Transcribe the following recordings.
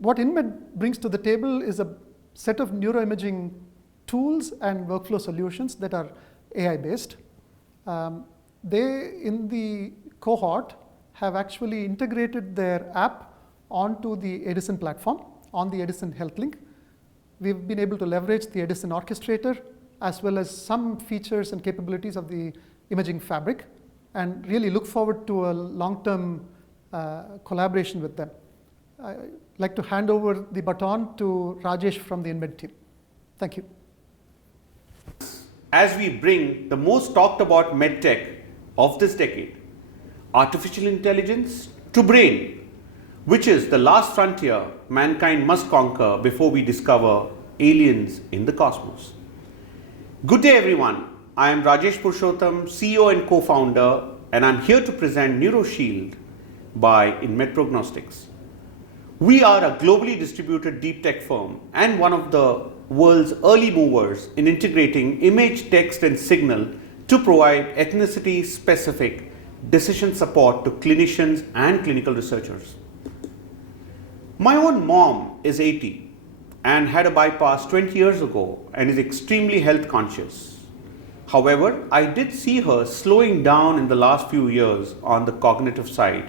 What InMed brings to the table is a set of neuroimaging tools and workflow solutions that are AI-based. They, in the cohort, have actually integrated their app onto the Edison platform, on the Edison Health Link. We've been able to leverage the Edison Orchestrator, as well as some features and capabilities of the imaging fabric, and really look forward to a long-term collaboration with them. I'd like to hand over the baton to Rajesh from the InMed team. Thank you. As we bring the most talked about medtech of this decade, artificial intelligence to brain, which is the last frontier mankind must conquer before we discover aliens in the cosmos. Good day everyone, I am Rajesh Purushottam, CEO and co-founder, and I'm here to present NeuroShield by InMed Prognostics. We are a globally distributed deep tech firm and one of the world's early movers in integrating image, text and signal to provide ethnicity-specific decision support to clinicians and clinical researchers. My own mom is 80 and had a bypass 20 years ago and is extremely health conscious. However, I did see her slowing down in the last few years on the cognitive side,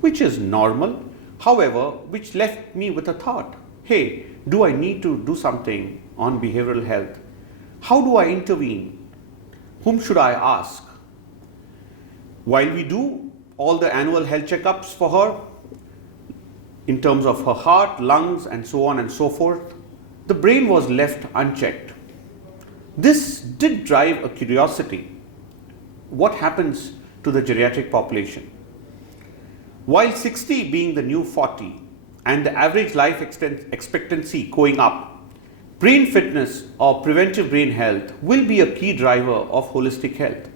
which is normal, however, which left me with a thought, hey, do I need to do something on behavioral health? How do I intervene? Whom should I ask? While we do all the annual health checkups for her, in terms of her heart, lungs, and so on and so forth, the brain was left unchecked. This did drive a curiosity. What happens to the geriatric population? While 60 being the new 40 and the average life expectancy going up, brain fitness or preventive brain health will be a key driver of holistic health.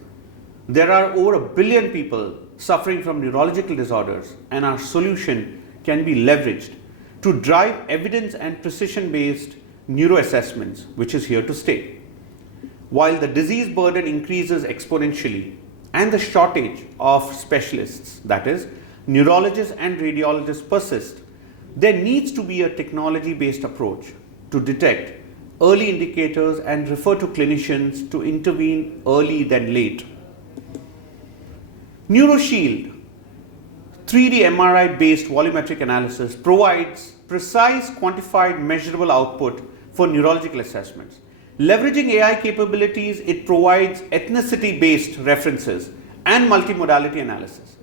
There are over 1 billion people suffering from neurological disorders, and our solution can be leveraged to drive evidence and precision-based neuroassessments, which is here to stay. While the disease burden increases exponentially and the shortage of specialists, that is, neurologists and radiologists persist, there needs to be a technology-based approach to detect early indicators and refer to clinicians to intervene early than late. NeuroShield 3D MRI-based volumetric analysis provides precise, quantified, measurable output for neurological assessments. Leveraging AI capabilities, it provides ethnicity-based references and multimodality analysis.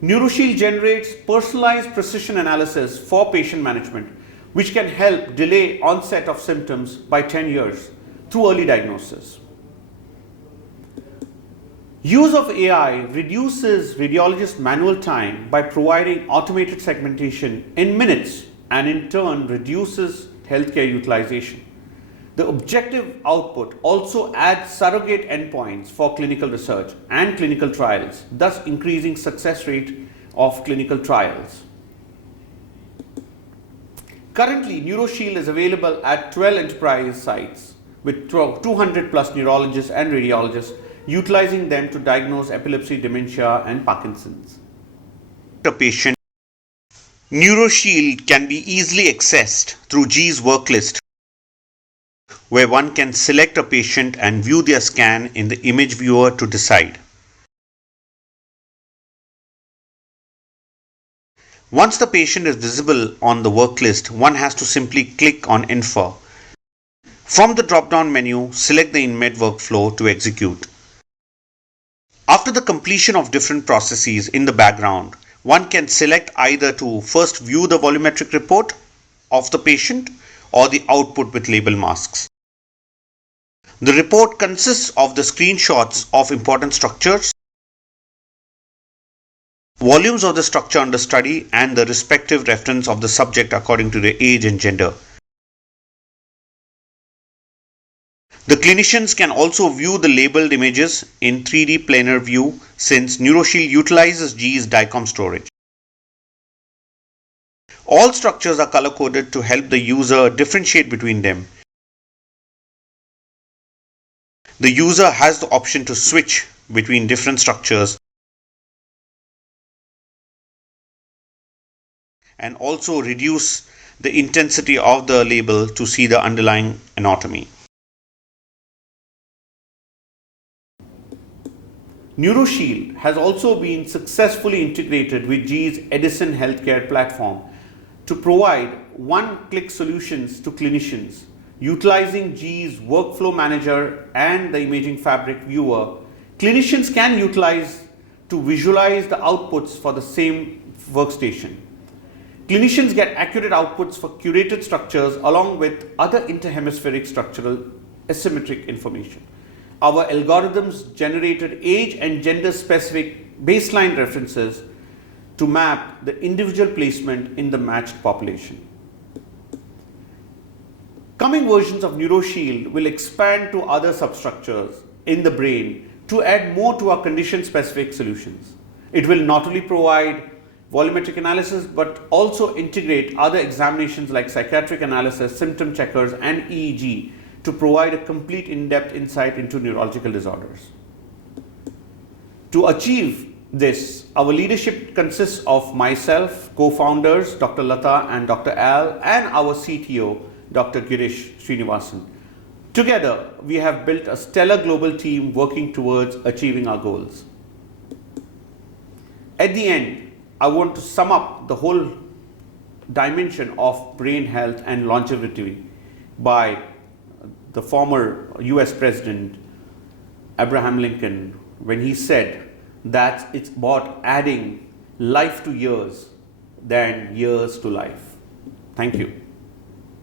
NeuroShield generates personalized precision analysis for patient management, which can help delay onset of symptoms by 10 years through early diagnosis. Use of AI reduces radiologist manual time by providing automated segmentation in minutes, and in turn reduces healthcare utilization. The objective output also adds surrogate endpoints for clinical research and clinical trials, thus increasing success rate of clinical trials. Currently, NeuroShield is available at 12 enterprise sites with 200 plus neurologists and radiologists, utilizing them to diagnose epilepsy, dementia, and Parkinson's. A patient, NeuroShield can be easily accessed through GE's worklist, where one can select a patient and view their scan in the image viewer to decide. Once the patient is visible on the worklist, one has to simply click on Info. From the drop-down menu, select the InMed workflow to execute. After the completion of different processes in the background, one can select either to first view the volumetric report of the patient or the output with label masks. The report consists of the screenshots of important structures, volumes of the structure under study, and the respective reference of the subject according to their age and gender. The clinicians can also view the labeled images in 3D planar view, since NeuroShield utilizes GE's DICOM storage. All structures are color-coded to help the user differentiate between them. The user has the option to switch between different structures and also reduce the intensity of the label to see the underlying anatomy. NeuroShield has also been successfully integrated with GE's Edison healthcare platform to provide one-click solutions to clinicians. Utilizing GE's Workflow Manager and the Imaging Fabric Viewer, clinicians can utilize to visualize the outputs for the same workstation. Clinicians get accurate outputs for curated structures along with other interhemispheric structural asymmetric information. Our algorithms generated age and gender specific baseline references to map the individual placement in the matched population. Coming versions of NeuroShield will expand to other substructures in the brain to add more to our condition specific solutions. It will not only provide volumetric analysis but also integrate other examinations like psychiatric analysis, symptom checkers and EEG to provide a complete in-depth insight into neurological disorders. To achieve this, our leadership consists of myself, co-founders Dr. Lata and Dr. Al, and our CTO Dr. Girish Srinivasan. Together, we have built a stellar global team working towards achieving our goals. At the end, I want to sum up the whole dimension of brain health and longevity by the former US President Abraham Lincoln when he said that it's about adding life to years than years to life. Thank you.